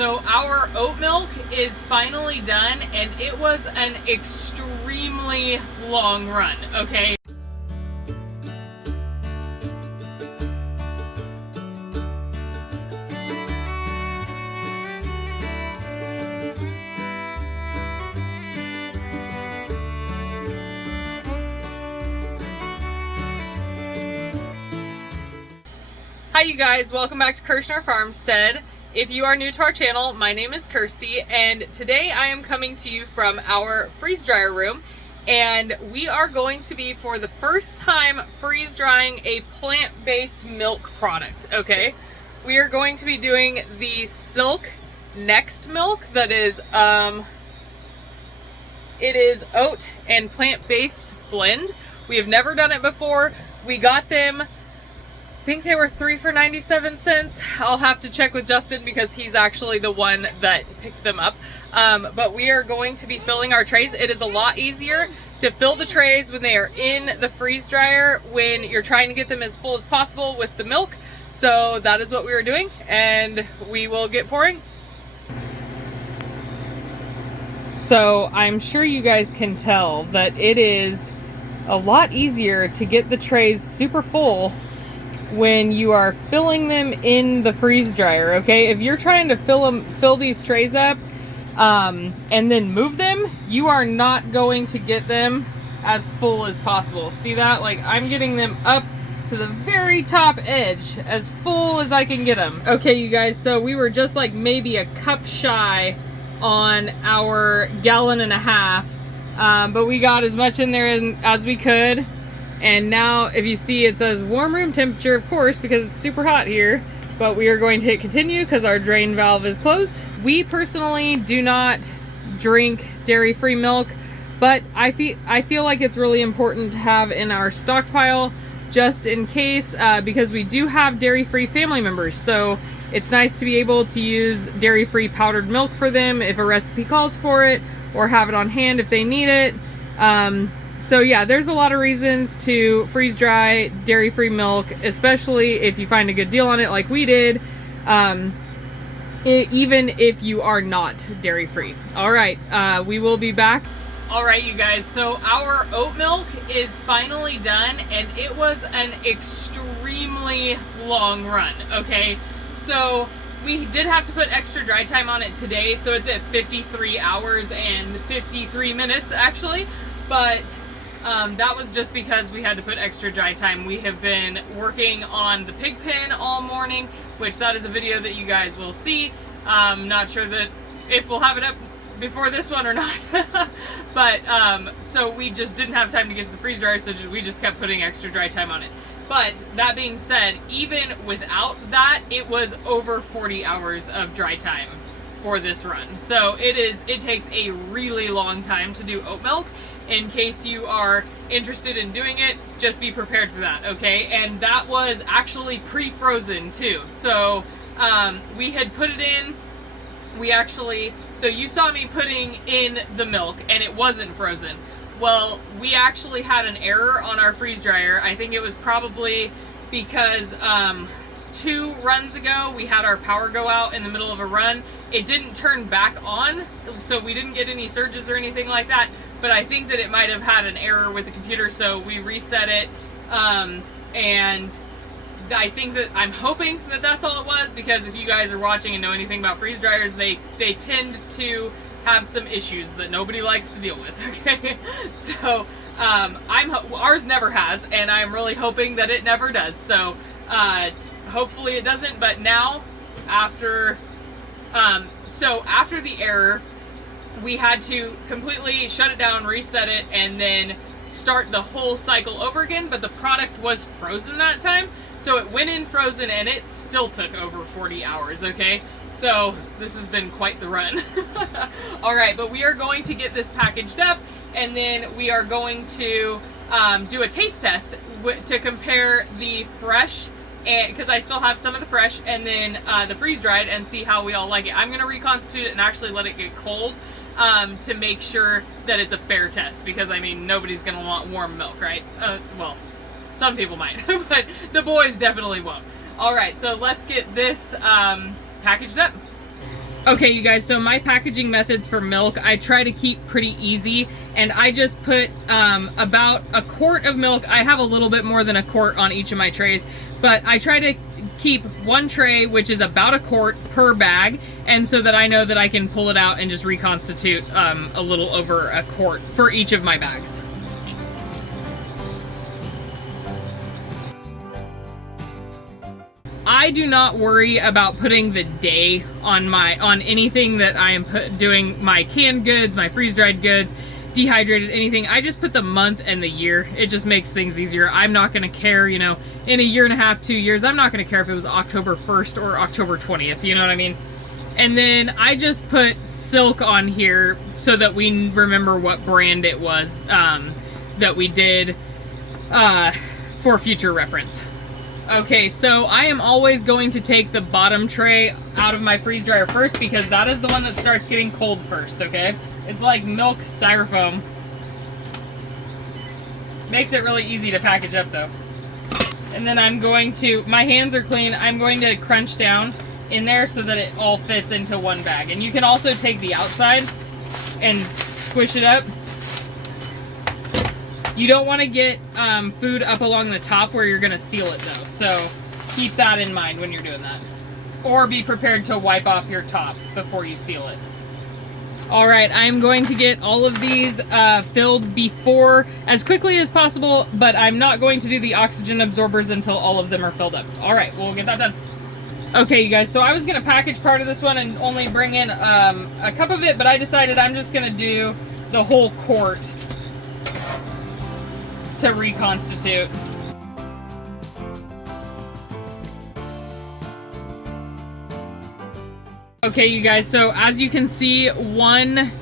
so our oat milk is finally done, and it was an extremely long run, okay? Hi you guys, welcome back to Kirshner Farmstead. If you are new to our channel, my name is Kirsty, and today I am coming to you from our freeze dryer room, and we are going to be, for the first time, freeze drying a plant-based milk product, okay? We are going to be doing the Silk Next milk that is, it is oat and plant-based blend. We have never done it before. We got them, I think they were 3 for 97 cents. I'll have to check with Justin because he's actually the one that picked them up. But we are going to be filling our trays. It is a lot easier to fill the trays when they are in the freeze dryer when you're trying to get them as full as possible with the milk. So that is what we are doing, and we will get pouring. So I'm sure you guys can tell that it is a lot easier to get the trays super full when you are filling them in the freeze dryer, okay? If you're trying to fill these trays up and then move them, you are not going to get them as full as possible. See that? Like, I'm getting them up to the very top edge, as full as I can get them. Okay, you guys, so we were just like maybe a cup shy on our 1.5 gallons, but we got as much in there as we could. And now, if you see, it says warm room temperature, of course, because it's super hot here, but we are going to hit continue because our drain valve is closed. We personally do not drink dairy-free milk, but I feel like it's really important to have in our stockpile just in case, because we do have dairy-free family members. So it's nice to be able to use dairy-free powdered milk for them if a recipe calls for it, or have it on hand if they need it. So yeah, there's a lot of reasons to freeze dry dairy-free milk, especially if you find a good deal on it like we did, even if you are not dairy-free. All right, we will be back. All right, you guys, so our oat milk is finally done, and it was an extremely long run, okay? So we did have to put extra dry time on it today, so it's at 53 hours and 53 minutes actually, but that was just because we had to put extra dry time. We have been working on the pig pen all morning, which that is a video that you guys will see. Not sure that if we'll have it up before this one or not. But so we just didn't have time to get to the freeze dryer, so we just kept putting extra dry time on it. But that being said, even without that, it was over 40 hours of dry time for this run. So it takes a really long time to do oat milk. In case you are interested in doing it, just be prepared for that, okay? And that was actually pre-frozen too. So we had put it in, so you saw me putting in the milk and it wasn't frozen. Well, we actually had an error on our freeze dryer. I think it was probably because 2 runs ago we had our power go out in the middle of a run. It didn't turn back on, so we didn't get any surges or anything like that. But I think that it might have had an error with the computer, so we reset it, and I think that, I'm hoping that that's all it was, because if you guys are watching and know anything about freeze dryers, they tend to have some issues that nobody likes to deal with, okay? So, ours never has, and I'm really hoping that it never does, so hopefully it doesn't. But now, after the error, we had to completely shut it down, reset it, and then start the whole cycle over again. But the product was frozen that time, so it went in frozen and it still took over 40 hours, okay? So this has been quite the run. All right, but we are going to get this packaged up, and then we are going to do a taste test to compare the fresh, and because I still have some of the fresh, and then the freeze dried, and see how we all like it. I'm going to reconstitute it and actually let it get cold to make sure that it's a fair test, because I mean, nobody's going to want warm milk, right? Well, some people might, but the boys definitely won't. All right, so let's get this packaged up. Okay, you guys, so my packaging methods for milk, I try to keep pretty easy, and I just put about a quart of milk. I have a little bit more than a quart on each of my trays, but I try to keep one tray, which is about a quart per bag, and so that I know that I can pull it out and just reconstitute a little over a quart for each of my bags. I do not worry about putting the day on anything that I am doing, my canned goods, my freeze-dried goods, dehydrated, anything. I just put the month and the year. It just makes things easier. I'm not going to care, you know, in a year and a half, 2 years, I'm not going to care if it was October 1st or October 20th, you know what I mean? And then I just put Silk on here so that we remember what brand it was that we did for future reference. Okay, so I am always going to take the bottom tray out of my freeze dryer first because that is the one that starts getting cold first, okay? It's like milk styrofoam. Makes it really easy to package up though. And then I'm going to, my hands are clean, I'm going to crunch down in there so that it all fits into one bag. And you can also take the outside and squish it up. You don't want to get food up along the top where you're going to seal it though, so keep that in mind when you're doing that. Or be prepared to wipe off your top before you seal it. Alright, I'm going to get all of these filled before, as quickly as possible, but I'm not going to do the oxygen absorbers until all of them are filled up. Alright, we'll get that done. Okay, you guys, so I was going to package part of this one and only bring in a cup of it, but I decided I'm just going to do the whole quart to reconstitute. Okay, you guys, so as you can see, one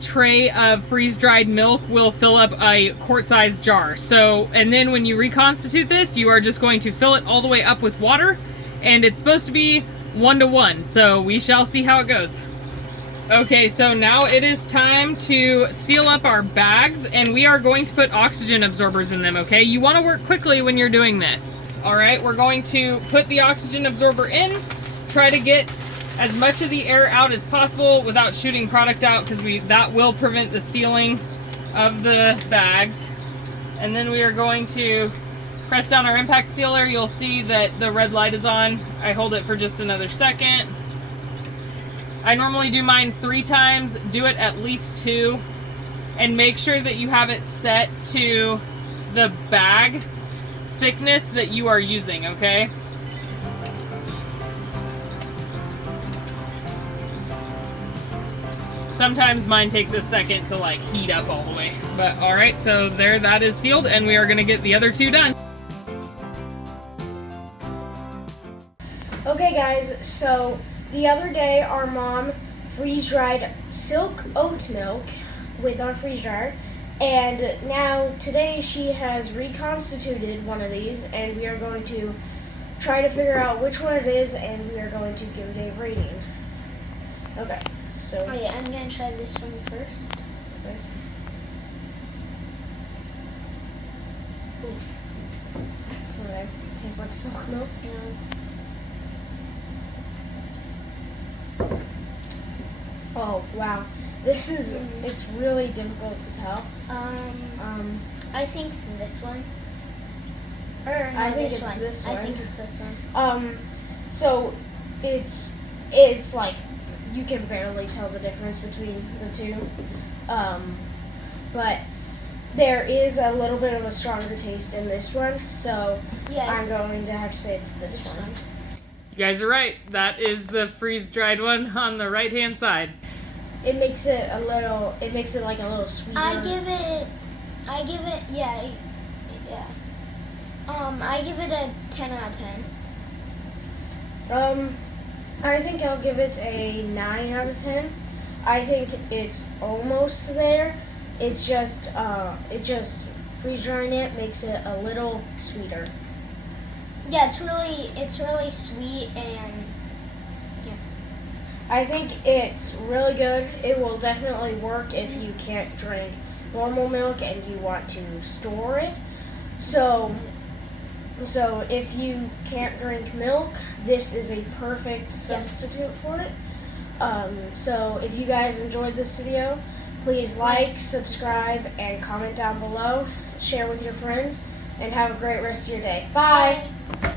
tray of freeze-dried milk will fill up a quart-sized jar. So, and then when you reconstitute this, you are just going to fill it all the way up with water, and it's supposed to be 1-to-1, so we shall see how it goes. Okay, so now it is time to seal up our bags, and we are going to put oxygen absorbers in them, okay? You want to work quickly when you're doing this. All right, we're going to put the oxygen absorber in, try to get as much of the air out as possible without shooting product out, because that will prevent the sealing of the bags. And then we are going to press down our impact sealer. You'll see that the red light is on. I hold it for just another second. I normally do mine 3 times, do it at least 2, and make sure that you have it set to the bag thickness that you are using, okay? Sometimes mine takes a second to like heat up all the way, but all right, so there, that is sealed, and we are gonna get the other 2 done. Okay guys, so the other day, our mom freeze-dried Silk oat milk with our freeze dryer, and now today she has reconstituted one of these, and we are going to try to figure out which one it is, and we are going to give it a rating. Okay, so... Oh yeah, I'm going to try this one first. Okay. Ooh. Okay, tastes like silk milk. No. Oh wow, this is, it's really difficult to tell. I think this one. Or no, I think this it's one. this I one. think it's this one. So it's like you can barely tell the difference between the two. But there is a little bit of a stronger taste in this one, so Yeah. I'm going to have to say it's this one. You guys are right. That is the freeze-dried one on the right-hand side. It makes it a little, it makes it like a little sweeter. I give it, yeah. I give it a 10 out of 10. I think I'll give it a 9 out of 10. I think it's almost there. It's just freeze drying it makes it a little sweeter. Yeah, it's really sweet, and yeah. I think it's really good. It will definitely work if you can't drink normal milk and you want to store it. So if you can't drink milk, this is a perfect substitute for it. So if you guys enjoyed this video, please like, subscribe, and comment down below. Share with your friends, and have a great rest of your day. Bye. Bye.